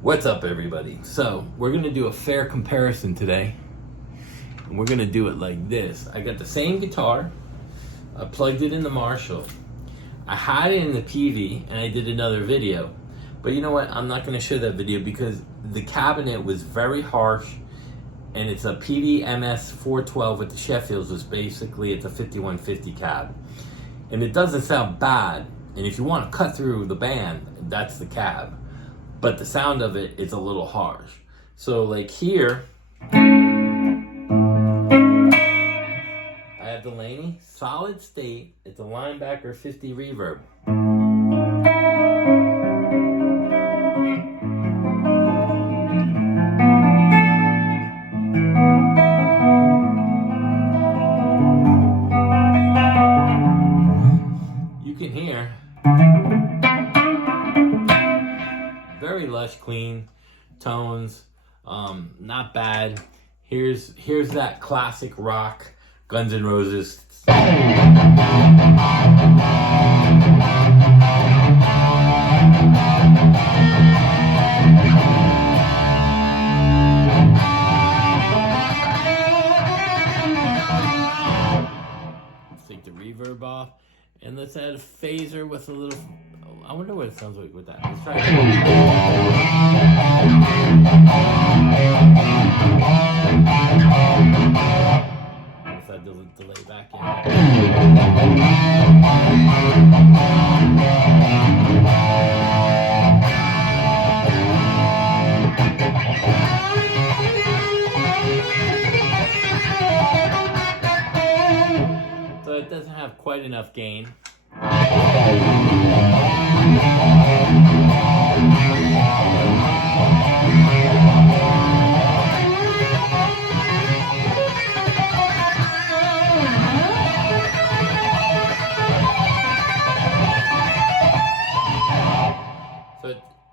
What's up, everybody? So we're gonna do a fair comparison today, and we're gonna do it like this. I got the same guitar. I plugged it in the Marshall. I had it in the PV, and I did another video. But you know what? I'm not gonna show that video because the cabinet was very harsh, and it's a PV MS 412 with the Sheffields. Was basically it's a 5150 cab, and it doesn't sound bad. And if you want to cut through the band, that's the cab. But the sound of it is a little harsh. So like here, I have the Laney, solid state. It's a Linebacker 50 reverb. You can hear very lush, clean tones, not bad. Here's that classic rock, Guns N' Roses. Let's take the reverb off, and let's add a phaser with a little. I wonder what it sounds like with that. Let's try it. Let's add the delay back in. So it doesn't have quite enough gain. So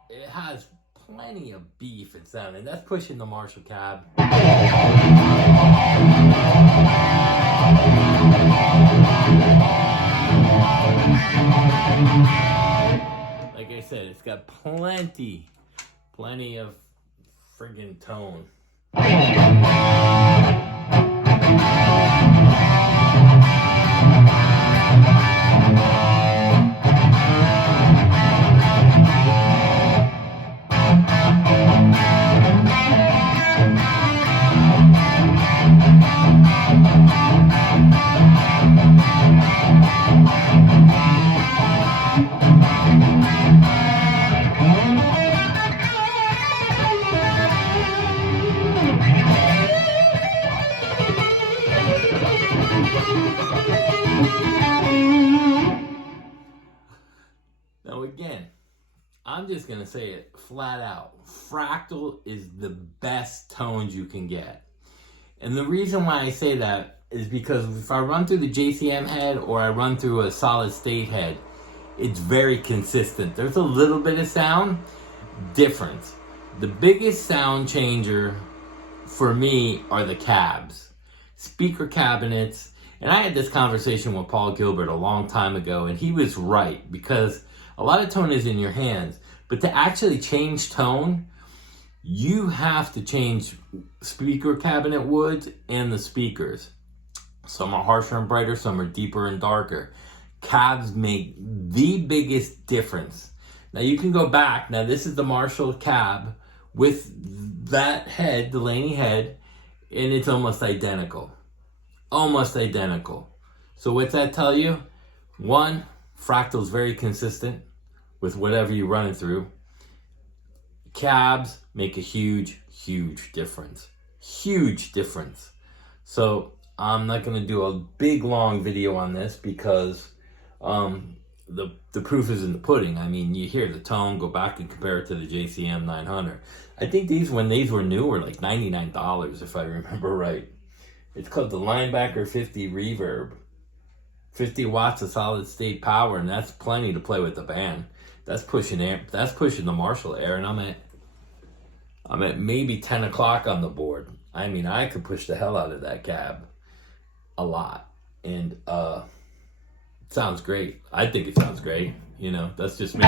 it has plenty of beef and sound, and that's pushing the Marshall cab. Like I said, it's got plenty of friggin' tone. Now again, I'm just gonna say it flat out. Fractal is the best tones you can get. And the reason why I say that is because if I run through the JCM head or I run through a solid state head, it's very consistent. There's a little bit of sound difference. The biggest sound changer for me are the cabs, speaker cabinets. And I had this conversation with Paul Gilbert a long time ago, and he was right, because a lot of tone is in your hands, but to actually change tone, you have to change speaker cabinet woods and the speakers. Some are harsher and brighter, some are deeper and darker. Cabs make the biggest difference. Now you can go back. Now this is the Marshall cab with that head, the Laney head, and it's almost identical. Almost identical. So what's that tell you? One, Fractal's very consistent with whatever you run it through. Cabs make a huge difference. Huge difference. So I'm not going to do a big long video on this because the proof is in the pudding. I mean, you hear the tone, go back and compare it to the JCM 900. I think when these were new, were like $99 if I remember right. It's called the Linebacker 50 reverb. 50 watts of solid state power, and that's plenty to play with the band. That's pushing air. That's pushing the Marshall air, and I'm at maybe 10 o'clock on the board. I mean, I could push the hell out of that cab a lot, and it sounds great. I think it sounds great. You know, that's just me.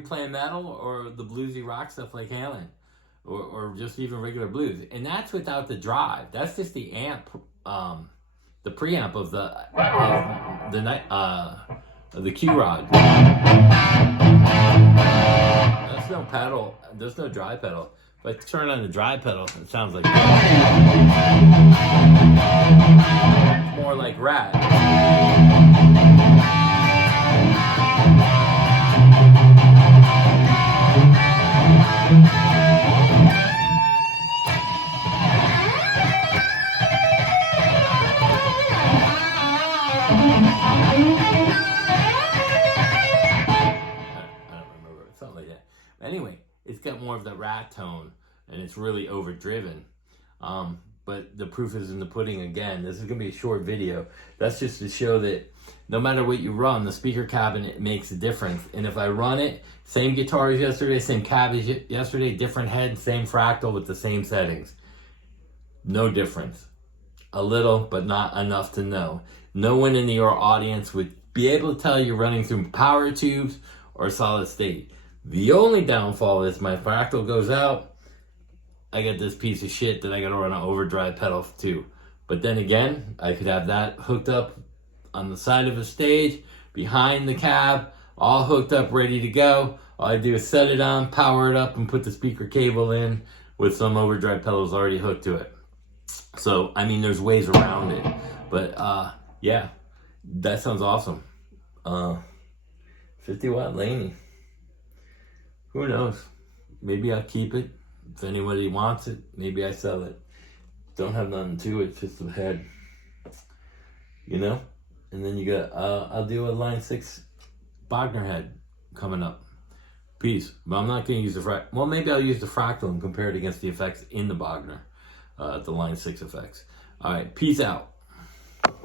you're playing metal or the bluesy rock stuff like Halen, or just even regular blues. And that's without the drive. That's just the amp, the preamp of the Q rod. That's no pedal. There's no dry pedal. If I turn on the dry pedal, it sounds like more like Rat. Something like that. Anyway, it's got more of the Rat tone, and it's really overdriven. But the proof is in the pudding again. This is going to be a short video. That's just to show that no matter what you run, the speaker cabinet makes a difference. And if I run it, same guitar as yesterday, same cab as yesterday, different head, same Fractal with the same settings. No difference. A little, but not enough to know. No one in your audience would be able to tell you're running through power tubes or solid state. The only downfall is my Fractal goes out, I get this piece of shit that I gotta run an overdrive pedal to. But then again, I could have that hooked up on the side of a stage, behind the cab, all hooked up, ready to go. All I do is set it on, power it up, and put the speaker cable in with some overdrive pedals already hooked to it. So, I mean, there's ways around it. But, yeah, that sounds awesome. 50 watt Laney. Who knows? Maybe I'll keep it. If anybody wants it, maybe I sell it. Don't have nothing to it, just the head. You know? And then you got, I'll do a Line 6 Bogner head coming up. Peace. But I'm not going to use the Fractal. Well, maybe I'll use the Fractal and compare it against the effects in the Bogner. The Line 6 effects. All right, peace out.